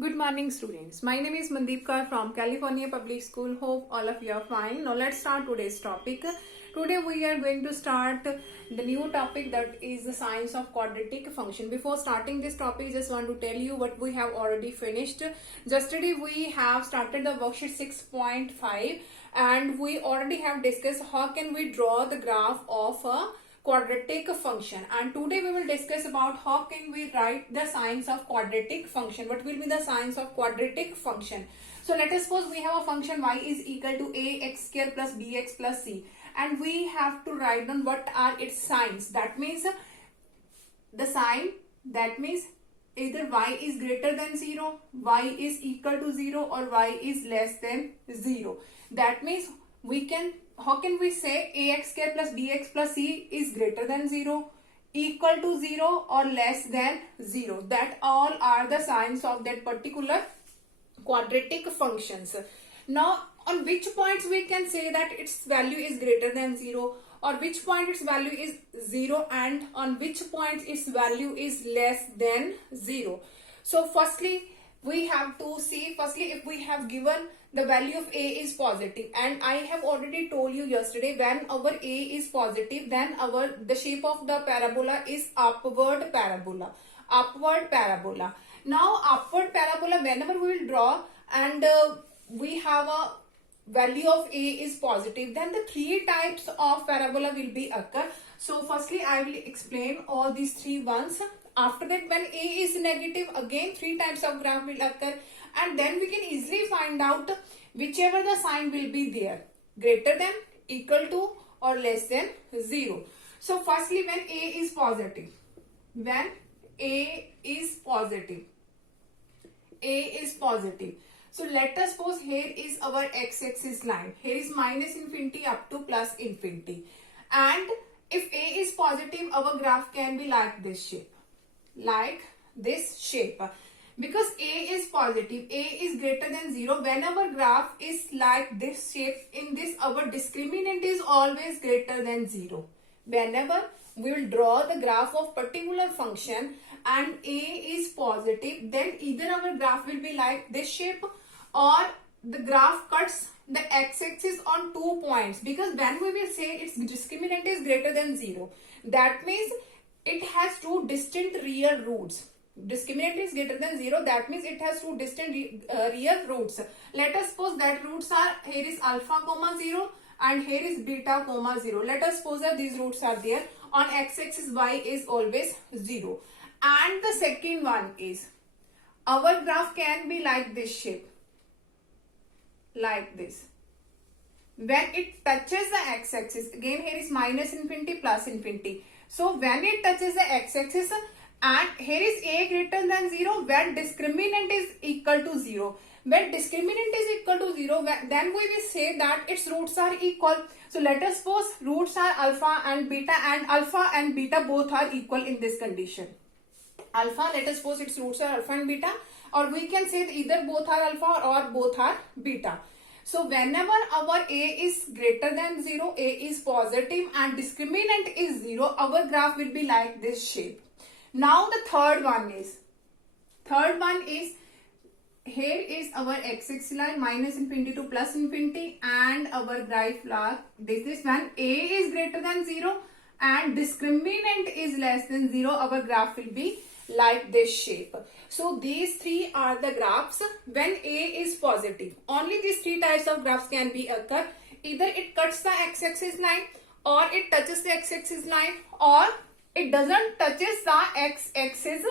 Good morning, students. My name is Mandeep Kaur from California Public School. Hope all of you are fine. Now let's start today's topic. Today we are going to start the new topic, that is the science of quadratic function. Before starting this topic, I just want to tell you what we have already finished. Yesterday we have started the worksheet 6.5 and we already have discussed how can we draw the graph of a quadratic function, and today we will discuss about how can we write the signs of quadratic function. What will be the signs of quadratic function? So let us suppose we have a function y is equal to ax square plus bx plus c, and we have to write down what are its signs. That means the sign, that means either y is greater than 0, y is equal to 0, or y is less than 0. That means how can we say ax square plus bx plus c is greater than 0, equal to 0, or less than 0? That all are the signs of that particular quadratic functions. Now, on which points we can say that its value is greater than 0, or which point its value is 0, and on which point its value is less than 0. So firstly, we have to see, if we have given the value of a is positive, and I have already told you yesterday, when our a is positive, then the shape of the parabola is upward parabola. Now upward parabola, whenever we will draw and we have a value of a is positive, then the three types of parabola will be occur. So firstly I will explain all these three ones. After that, when a is negative, again three types of graph will occur, and then we can easily find out whichever the sign will be there, greater than, equal to, or less than 0. So firstly, when a is positive, so let us suppose here is our x-axis line, here is minus infinity up to plus infinity, and if a is positive, our graph can be like this shape, because a is positive, a is greater than 0. Whenever graph is like this shape, in this our discriminant is always greater than 0. Whenever we will draw the graph of particular function and a is positive, then either our graph will be like this shape, or the graph cuts the x-axis on 2 points, because when we will say its discriminant is greater than 0, that means it has two distant real roots. Discriminant is greater than 0, that means it has two distant real roots. Let us suppose that roots are, here is alpha comma 0 and here is beta comma 0. Let us suppose that these roots are there. On x-axis y is always 0. And the second one is, our graph can be like this shape, like this. When it touches the x-axis, again here is minus infinity plus infinity. So when it touches the x-axis, and here is a greater than 0, when discriminant is equal to 0. When discriminant is equal to 0, then we will say that its roots are equal. So let us suppose roots are alpha and beta both are equal in this condition. Alpha, let us suppose its roots are alpha and beta, or we can say that either both are alpha or both are beta. So whenever our a is greater than 0, a is positive and discriminant is 0, our graph will be like this shape. Now the third one is, here is our x-axis line, minus infinity to plus infinity, and our graph, this is when a is greater than 0 and discriminant is less than 0, our graph will be like this shape. So these three are the graphs when a is positive. Only these three types of graphs can be occur. Either it cuts the x-axis line, or it touches the x-axis line, or it doesn't touches the x-axis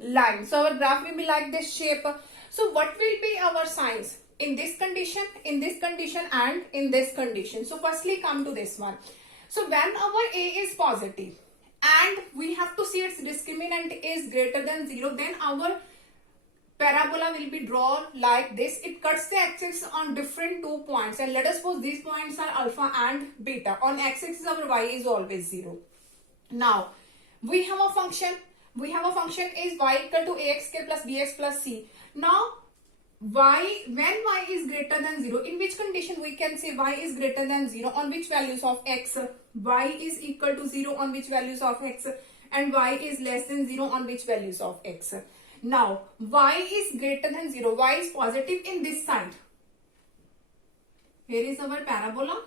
line. So our graph will be like this shape. So what will be our signs in this condition, and in this condition? So firstly come to this one. So when our a is positive and we have to see its discriminant is greater than 0, then our parabola will be drawn like this. It cuts the x-axis on different 2 points, and let us suppose these points are alpha and beta. On x-axis our y is always 0. Now we have a function is y equal to ax square plus bx plus c. Now when y is greater than 0, in which condition we can say y is greater than 0? On which values of x? Y is equal to 0 on which values of x? And y is less than 0 on which values of x? Now y is greater than 0. Y is positive in this side. Here is our parabola.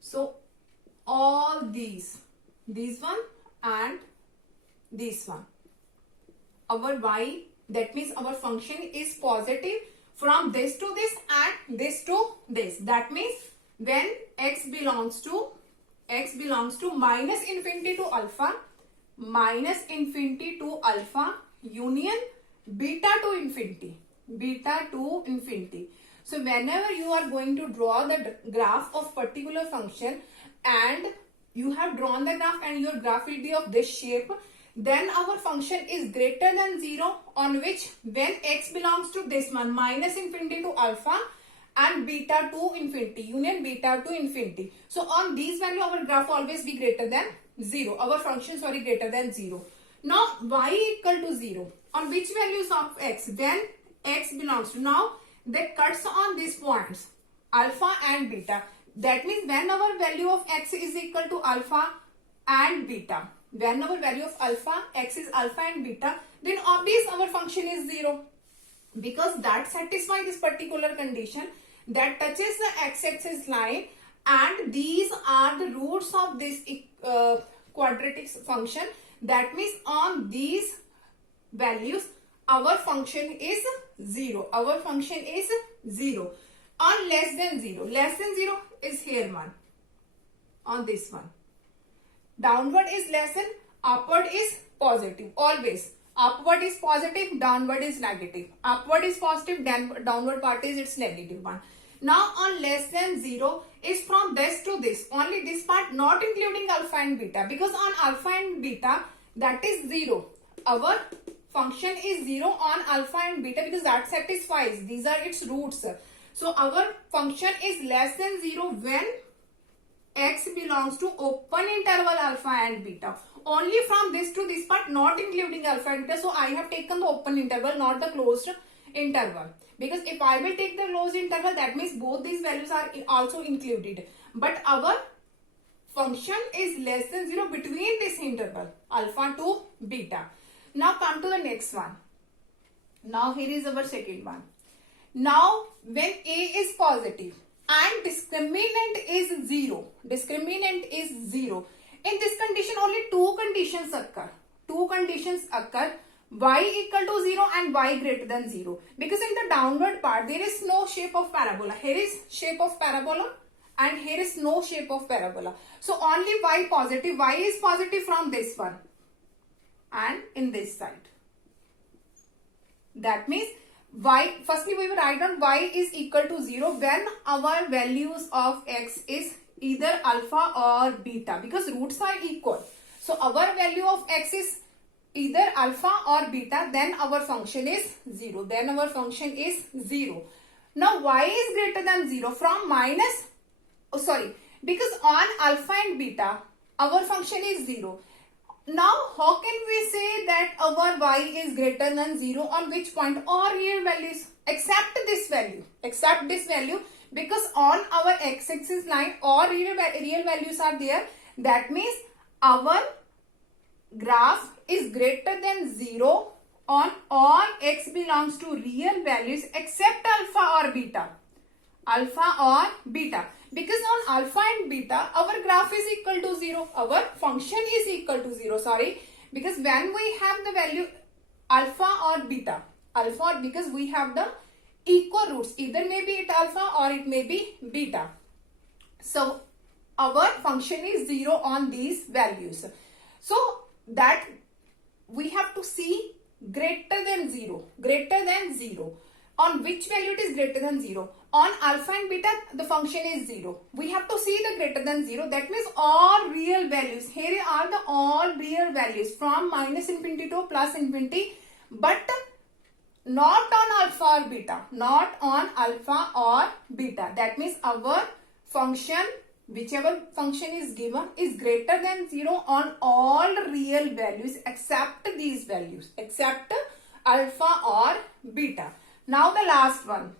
So all these one and this one, our y, that means our function is positive from this to this and this to this. That means when x belongs to minus infinity to alpha union beta to infinity. So whenever you are going to draw the graph of particular function and you have drawn the graph and your graph will be of this shape, then our function is greater than 0, on which when x belongs to this one, minus infinity to alpha and beta to infinity, union beta to infinity. So on these value our graph always be greater than 0. Our function greater than 0. Now y equal to 0. On which values of x? When x belongs to, now that cuts on these points alpha and beta. That means when our value of x is equal to alpha and beta, when our value of alpha, x is alpha and beta, then obvious our function is 0, because that satisfies this particular condition that touches the x-axis line, and these are the roots of this quadratic function. That means on these values our function is 0. Our function is 0. On less than 0 is here one, on this one. Downward is less than, upward is positive. Always upward is positive, downward is negative. Upward is positive, downward part is its negative one. Now on less than 0 is from this to this, only this part, not including alpha and beta, because on alpha and beta that is 0. Our function is 0 on alpha and beta because that satisfies, these are its roots. So our function is less than 0 when x belongs to open interval alpha and beta. Only from this to this part, not including alpha and beta. So I have taken the open interval, not the closed interval. Because if I will take the closed interval, that means both these values are also included. But our function is less than 0 between this interval, alpha to beta. Now come to the next one. Now here is our second one. Now when a is positive and discriminant is 0, in this condition only two conditions occur, y equal to 0 and y greater than 0, because in the downward part there is no shape of parabola. Here is shape of parabola and here is no shape of parabola. So only y positive, y is positive from this one and in this side. That means y, firstly we will write down y is equal to 0 when our values of x is either alpha or beta, because roots are equal. So our value of x is either alpha or beta, then our function is 0. Now y is greater than 0 from minus, because on alpha and beta our function is 0. Now how can we say that our y is greater than 0? On which point? All real values except this value, because on our x-axis line all real values are there. That means our graph is greater than 0 on all x belongs to real values except alpha or beta. Because on alpha and beta our graph is equal to 0, our function is equal to 0, because when we have the value alpha or beta, because we have the equal roots, either maybe it alpha or it may be beta. So our function is 0 on these values. So that we have to see greater than 0. On which value it is greater than 0? On alpha and beta the function is 0. We have to see the greater than 0. That means all real values. Here are the all real values from minus infinity to plus infinity, but not on alpha or beta. That means our function, whichever function is given, is greater than 0 on all real values except these values, except alpha or beta. Now the last one.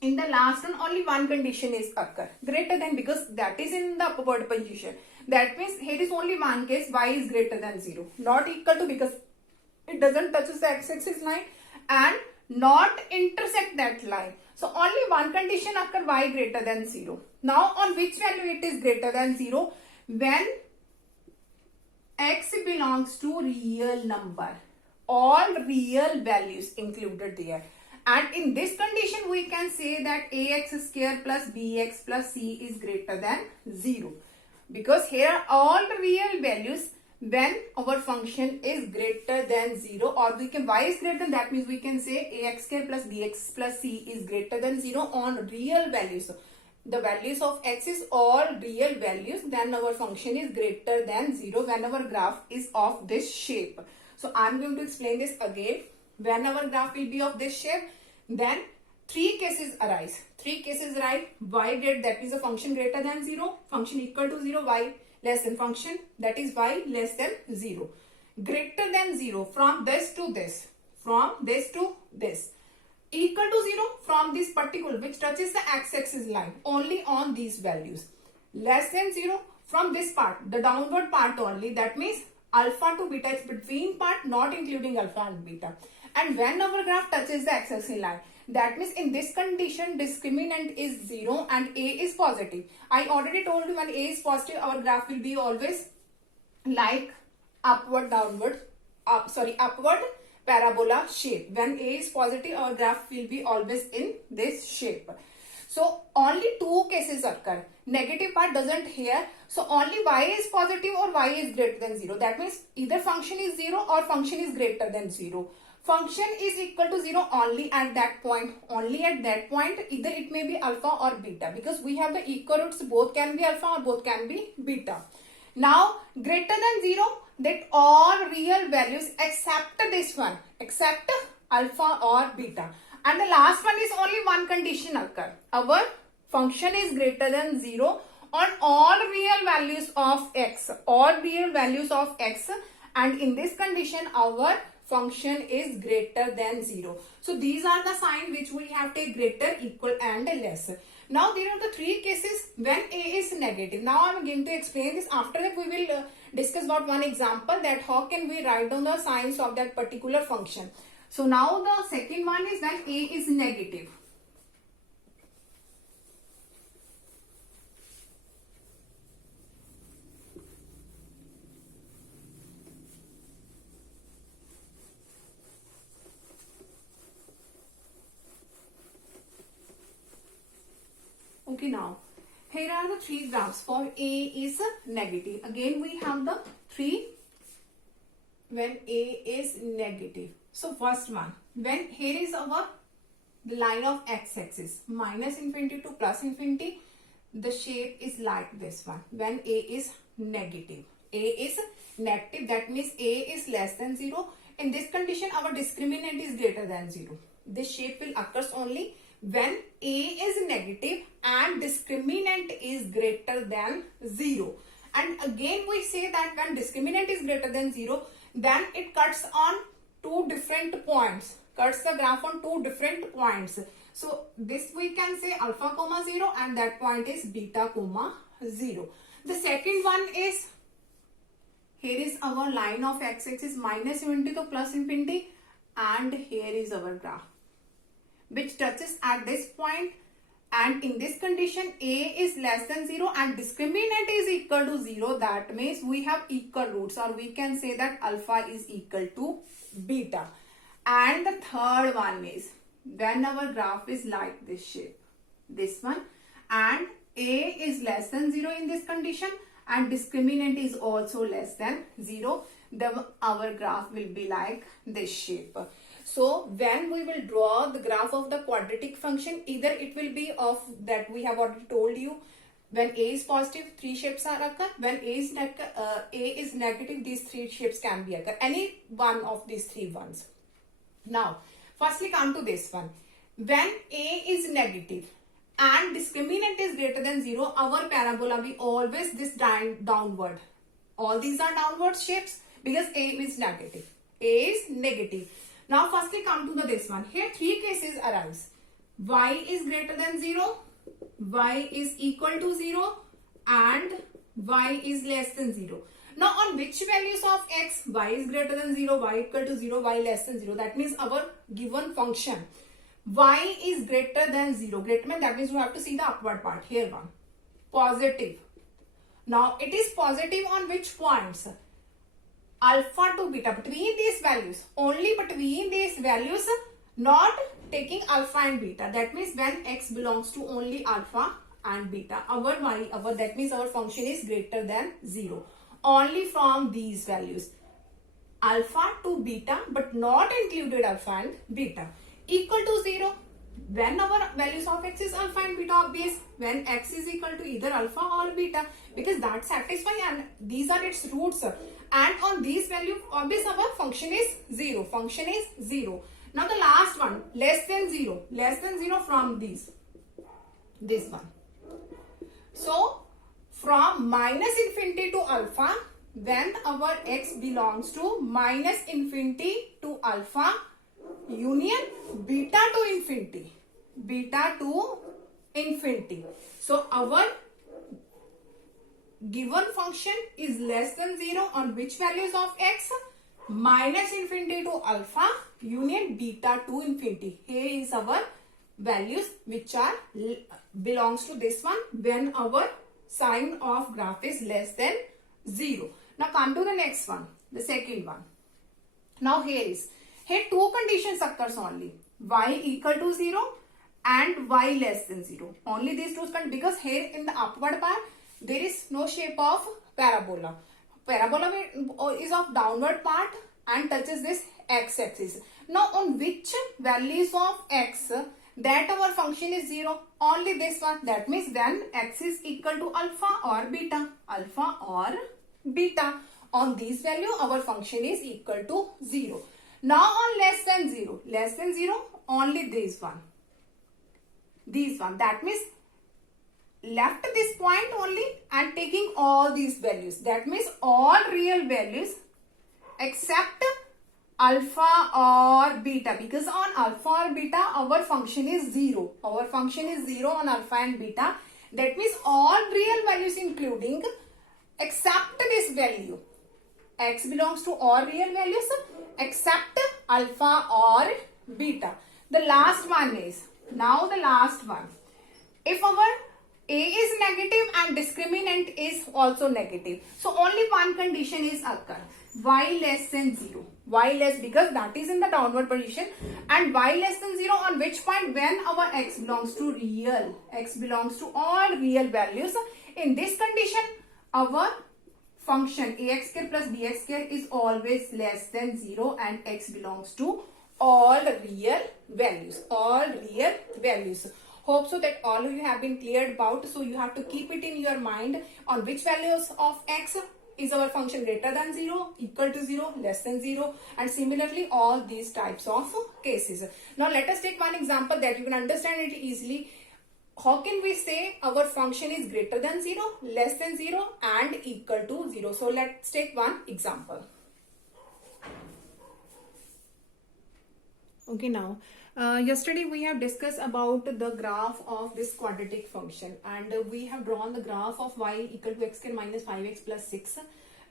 In the last one only one condition is occur, greater than, because that is in the upward position. That means here is only one case, y is greater than 0. Not equal to because it doesn't touch the x-axis line and not intersect that line. So only one condition occur, y greater than 0. Now on which value it is greater than 0? When x belongs to real number. All real values included there. And in this condition we can say that ax square plus bx plus c is greater than 0. Because here are all real values when our function is greater than 0, or we can, y is greater than, that means we can say ax square plus bx plus c is greater than 0 on real values. So the values of x is all real values, then our function is greater than 0 when our graph is of this shape. So I am going to explain this again. When our graph will be of this shape, then three cases arise. Three cases arise. Y greater, that is a function greater than 0, function equal to 0, y less than function, that is y less than 0. Greater than 0 from this to this, from this to this. Equal to 0 from this particular which touches the x-axis line only on these values. Less than 0 from this part, the downward part only, that means alpha to beta is between part, not including alpha and beta. And when our graph touches the x-axis line, that means in this condition discriminant is 0 and a is positive. I already told you when a is positive, our graph will be always like upward parabola shape. When a is positive, our graph will be always in this shape. So only two cases occur. Negative part doesn't here. So only y is positive or y is greater than 0. That means either function is 0 or function is greater than 0. Function is equal to 0 only at that point. Only at that point, either it may be alpha or beta, because we have the equal roots, both can be alpha or both can be beta. Now greater than 0, that all real values except this one, except alpha or beta. And the last one is only one condition occur. Our function is greater than 0 on all real values of x. All real values of x, and in this condition our function is greater than 0. So these are the signs which we have to greater, equal and less. Now there are the three cases when a is negative. Now I am going to explain this. After that we will discuss about one example that how can we write down the signs of that particular function. So now the second one is when a is negative. Okay, now here are the three graphs for a is negative. Again we have the three when a is negative. So first one, when here is our the line of x-axis minus infinity to plus infinity, the shape is like this one. When a is negative, that means a is less than 0. In this condition our discriminant is greater than 0. This shape will occurs only when a is negative and discriminant is greater than 0. And again we say that when discriminant is greater than 0, then it cuts on two different points, cuts the graph on two different points. So this we can say alpha comma 0 and that point is beta comma 0. The second one is, here is our line of x-axis minus infinity to plus infinity, and here is our graph which touches at this point, and in this condition a is less than 0 and discriminant is equal to 0. That means we have equal roots, or we can say that alpha is equal to beta. And the third one is when our graph is like this shape, this one, and a is less than 0 in this condition and discriminant is also less than 0, then our graph will be like this shape. So when we will draw the graph of the quadratic function, either it will be of that we have already told you, when a is positive, three shapes are occur. When a is negative, these three shapes can be occur. Any one of these three ones. Now, firstly come to this one. When a is negative and discriminant is greater than 0, our parabola will always this downward. All these are downward shapes because a is negative. A is negative. Now firstly come to this one. Here three cases arise. Y is greater than 0, y is equal to 0 and y is less than 0. Now on which values of x, y is greater than 0, y equal to 0, y less than 0. That means our given function y is greater than 0. Greater means that means you have to see the upward part. Here one. Positive. Now it is positive on which points? Alpha to beta. Between these values. Only between these values, not taking alpha and beta. That means when x belongs to only alpha and beta, that means our function is greater than 0. Only from these values, alpha to beta, but not included alpha and beta, equal to 0. When our values of x is alpha and beta, obvious, when x is equal to either alpha or beta, because that satisfies and these are its roots, and on these value, obvious, our function is 0. Function is 0. Now the last one, less than 0. Less than 0 from this one. So from minus infinity to alpha, when our x belongs to minus infinity to alpha, union beta to infinity. Beta to infinity. So our given function is less than 0 on which values of x? Minus infinity to alpha, union beta to infinity. Here is our values which are belongs to this one when our sign of graph is less than 0. Now come to the next one, the second one. Now here two conditions occurs only. Y equal to 0 and y less than 0. Only these two conditions, because here in the upward part there is no shape of parabola. Parabola is of downward part and touches this x-axis. Now on which values of x that our function is 0? Only this one. That means when x is equal to alpha or beta. Alpha or beta. On this value our function is equal to 0. Now on less than 0. Less than 0, only this one. This one. That means left this point only and taking all these values. That means all real values except alpha or beta, because on alpha or beta our function is 0. Our function is 0 on alpha and beta. That means all real values including except this value. X belongs to all real values except alpha or beta. The last one is, now the last one. If our a is negative and discriminant is also negative, so only one condition is occur. Y less than 0. Y less, because that is in the downward position, and y less than 0 on which point? When our x belongs to real. X belongs to all real values. In this condition, our function ax square plus bx square is always less than 0 and x belongs to all real values. All real values. Hope so that all of you have been cleared about. So you have to keep it in your mind on which values of x is our function greater than 0, equal to 0, less than 0, and similarly all these types of cases. Now let us take one example that you can understand it easily. How can we say our function is greater than 0, less than 0 and equal to 0? So let's take one example. Okay, now yesterday we have discussed about the graph of this quadratic function, and we have drawn the graph of y equal to x square minus 5x plus 6,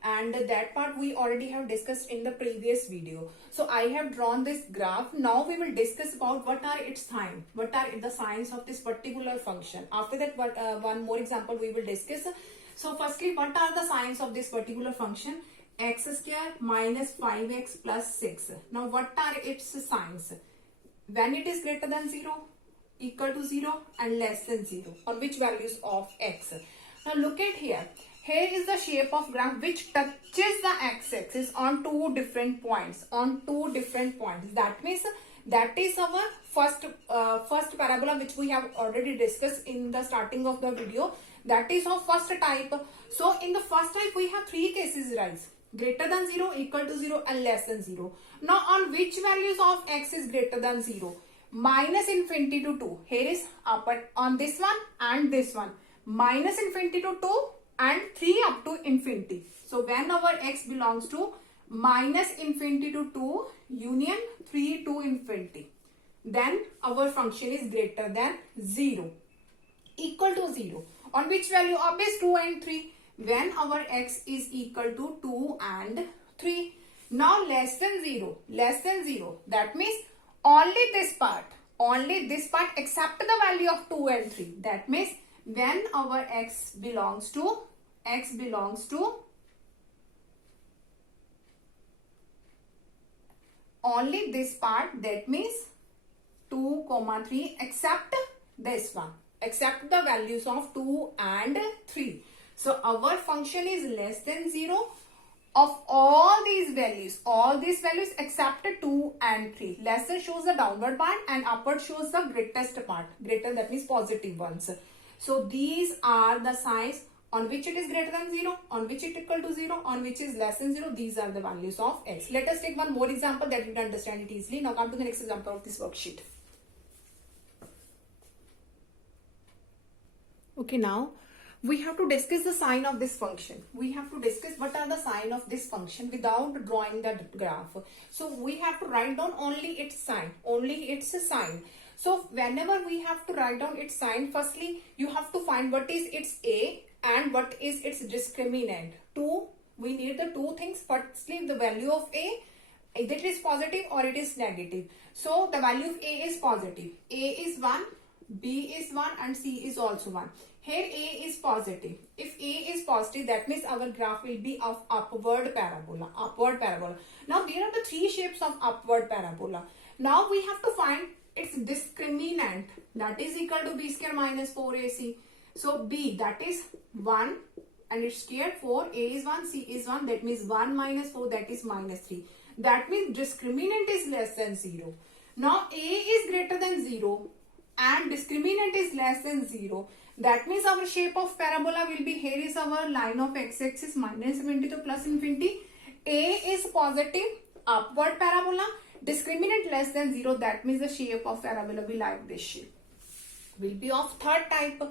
and that part we already have discussed in the previous video. So I have drawn this graph. Now we will discuss about what are its signs, what are the signs of this particular function. After that, one more example we will discuss. So firstly, what are the signs of this particular function? X square minus 5x plus 6. Now what are its signs? When it is greater than 0, equal to 0 and less than 0. On which values of x? Now look at here. Here is the shape of graph which touches the x-axis on two different points. On two different points. That means that is our first parabola which we have already discussed in the starting of the video. That is of first type. So in the first type we have three cases arise. Greater than 0, equal to 0 and less than 0. Now on which values of x is greater than 0? Minus infinity to 2. Here is on this one and this one. Minus infinity to 2 and 3 up to infinity. So when our x belongs to minus infinity to 2 union 3 to infinity, then our function is greater than 0. Equal to 0. On which value? Obvious 2 and 3. when our x is equal to 2 and 3. Now less than 0, that means only this part except the value of 2 and 3. That means when our x belongs to only this part, that means 2, 3 except this one, except the values of 2 and 3. So our function is less than 0 of all these values except 2 and 3. Lesser shows the downward part and upward shows the greatest part. Greater, that means positive ones. So these are the signs on which it is greater than 0, on which it is equal to 0, on which is less than 0. These are the values of x. Let us take one more example that you can understand it easily. Now come to the next example of this worksheet. Okay, now we have to discuss the sign of this function. We have to discuss what are the sign of this function without drawing the graph. So we have to write down only its sign, So whenever we have to write down its sign, firstly you have to find what is its a and what is its discriminant. We need the two things. Firstly, the value of a, either it is positive or it is negative. So the value of a is positive. A is 1, b is 1 and c is also 1. Here a is positive. If a is positive, that means our graph will be of upward parabola. Now there are the three shapes of upward parabola. Now we have to find its discriminant, that is equal to b square minus 4ac. So b, that is 1 and it's square 4, a is 1, c is 1, that means 1 minus 4, that is minus 3. That means discriminant is less than 0. Now a is greater than 0 and discriminant is less than 0. That means our shape of parabola will be, here is our line of x-axis minus infinity to plus infinity. A is positive, upward parabola. Discriminant less than 0, that means the shape of parabola will be like this shape. Will be of third type.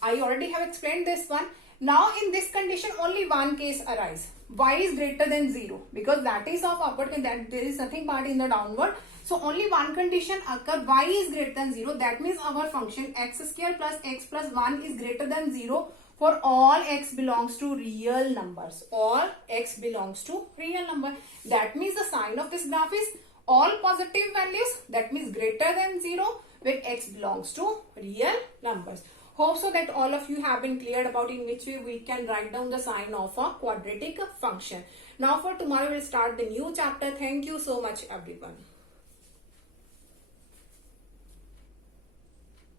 I already have explained this one. Now in this condition only one case arises. Y is greater than 0 because that is of upward, that there is nothing part in the downward. So only one condition occur, y is greater than 0. That means our function x square plus x plus 1 is greater than 0 for all x belongs to real numbers. All x belongs to real number. That means the sign of this graph is all positive values, that means greater than 0 when x belongs to real numbers. Hope so that all of you have been cleared about in which way we can write down the sign of a quadratic function. Now for tomorrow we'll start the new chapter. Thank you so much everyone.